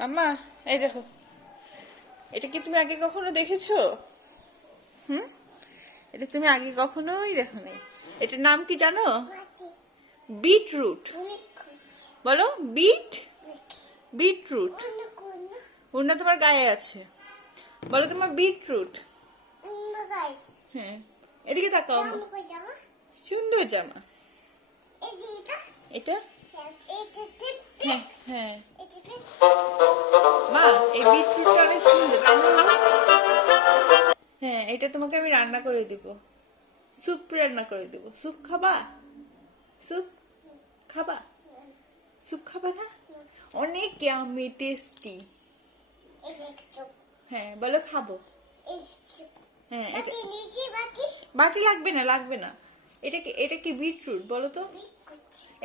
মাম্মা, এই দেখো, এটা কি তুমি আগে কখনো দেখেছো? হুম, এটা তুমি আগে কখনোই দেখো নাই। এটার নাম কি জানো? বিটরুট। বলো, বিটরুট। ওর না তোমার গায়ে আছে। বলো তোমার বিটরুট। হ্যাঁ, এদিকে তাকাও। সুন্দর জামা। এটা হ্যাঁ হ্যাঁ মা, এই বিটরুটটা অনেক সুন্দর তাই না মা? হ্যাঁ, এটা তোমাকে আমি রান্না করে দিব। স্যুপ রান্না করে দিব। স্যুপ খাবা? স্যুপ খাবা? স্যুপ খাবা না? অনেক ইয়াম্মি টেস্টি। হ্যাঁ, বলো খাবো। হ্যাঁ, বাটি লাগবে না, লাগবে না। এটা কি বিটরুট বলো তো?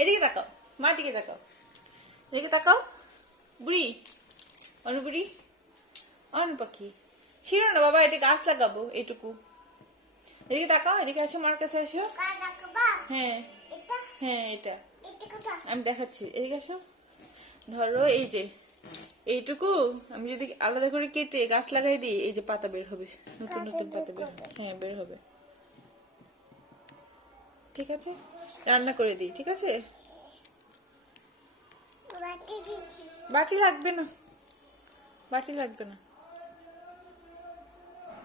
এদিকে তাকাও, মা দিকে তাকাও, এদিকে তাকাও। বুড়ি, অনুবুড়ি, অন পাখি ছিল না বাবা, এটা গাছ লাগাবো এইটুকু। এদিকে তাকাও, এদিকে আসো, মার কাছে আসো। হ্যাঁ হ্যাঁ, এটা আমি দেখাচ্ছি, এদিকে আসো। ধরো এই যে এইটুকু আমি যদি আলাদা করে কেটে গাছ লাগাই দিই, এই যে পাতা বের হবে, নতুন নতুন পাতা বের হবে। হ্যাঁ, বের হবে। ঠিক আছে, রান্না করে দিই। ঠিক আছে, বাটি লাগবে না, বাটি লাগবে না।